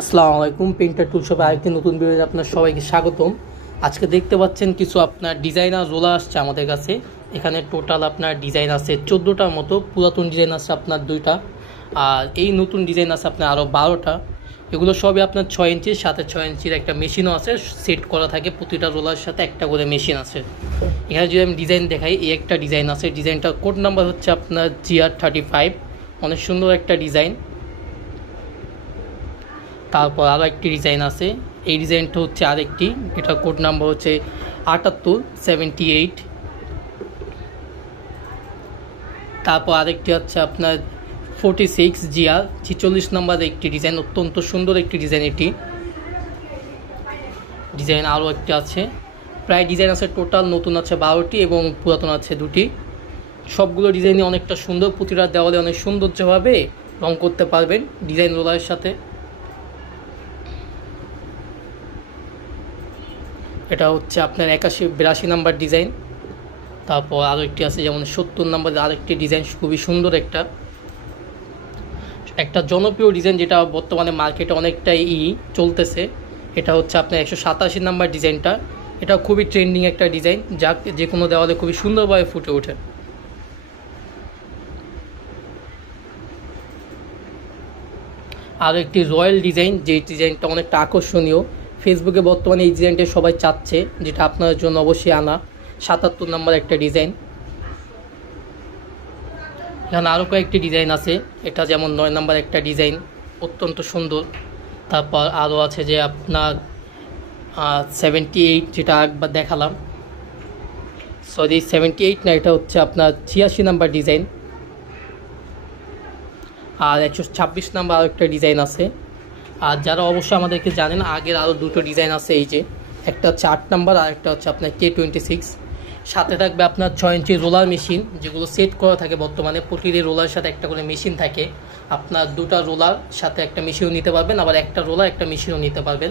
আসসালামু আলাইকুম। পেইন্টার টুল শপে আরেকটি নতুন ভিডিওতে আপনার সবাইকে স্বাগতম। আজকে দেখতে পাচ্ছেন কিছু আপনার ডিজাইনার রোলার আসছে আমাদের কাছে। এখানে টোটাল আপনার ডিজাইন আছে 14টার মতো, পুরাতন ডিজাইন আছে আপনার 2টা, আর এই নতুন ডিজাইন আছে আপনার আরও 12টা। এগুলো সবই আপনার 6 ইঞ্চির সাথে 6 ইঞ্চির একটা মেশিনও আছে, সেট করা থাকে প্রতিটা রোলার সাথে একটা করে মেশিন আছে। এখানে যদি আমি ডিজাইন দেখাই, এই একটা ডিজাইন আছে, ডিজাইনটার কোড নাম্বার হচ্ছে আপনার GR35। অনেক সুন্দর একটা ডিজাইন। তারপর আরও একটি ডিজাইন আছে, এই ডিজাইনটা হচ্ছে আরেকটি, এটা কোড নাম্বার হচ্ছে 7878। তারপর আরেকটি হচ্ছে আপনার 46GR 46 নম্বর একটি ডিজাইন, অত্যন্ত সুন্দর একটি ডিজাইন। এটি ডিজাইন আরও একটি আছে, প্রায় ডিজাইন আছে টোটাল নতুন আছে 12টি এবং পুরাতন আছে 2টি। সবগুলো ডিজাইনই অনেকটা সুন্দর, প্রতিটা দেওয়ালে অনেক সৌন্দর্যভাবে রং করতে পারবেন ডিজাইন রোলারের সাথে। এটা হচ্ছে আপনার 82 নাম্বার ডিজাইন। তারপর আরও একটি আছে যেমন 70 নাম্বারের আরেকটি ডিজাইন, খুবই সুন্দর একটা একটা জনপ্রিয় ডিজাইন, যেটা বর্তমানে মার্কেটে অনেকটাই চলতেছে। এটা হচ্ছে আপনার 187 নাম্বার ডিজাইনটা। এটা খুবই ট্রেন্ডিং একটা ডিজাইন, যা যে কোনো দেওয়ালে খুবই সুন্দরভাবে ফুটে ওঠে। আরও একটি রয়্যাল ডিজাইন, যে ডিজাইনটা অনেকটা আকর্ষণীয়। ফেসবুকে বর্তমানে এই ডিজাইনটা সবাই চাচ্ছে, যেটা আপনাদের জন্য অবশ্যই আনা। 77 নাম্বার একটা ডিজাইন। এখানে আরও কয়েকটি ডিজাইন আছে, এটা যেমন 9 নাম্বার একটা ডিজাইন, অত্যন্ত সুন্দর। তারপর আরও আছে যে আপনার 78, যেটা একবার দেখালাম, সরি 78 না, এটা হচ্ছে আপনার 86 নাম্বার ডিজাইন। আর 126 নাম্বার আরও একটা ডিজাইন আছে। আর যারা অবশ্যই আমাদেরকে জানেন, আগের আরও 2টো ডিজাইন আছে, এই যে একটা হচ্ছে 8 নাম্বার আর একটা হচ্ছে আপনার K26। সাথে থাকবে আপনার 6 ইঞ্চি রোলার মেশিন, যেগুলো সেট করা থাকে বর্তমানে। প্রতিটি রোলার সাথে একটা করে মেশিন থাকে। আপনার 2টা রোলার সাথে একটা মেশিনও নিতে পারবেন, আবার একটা রোলার একটা মেশিনও নিতে পারবেন।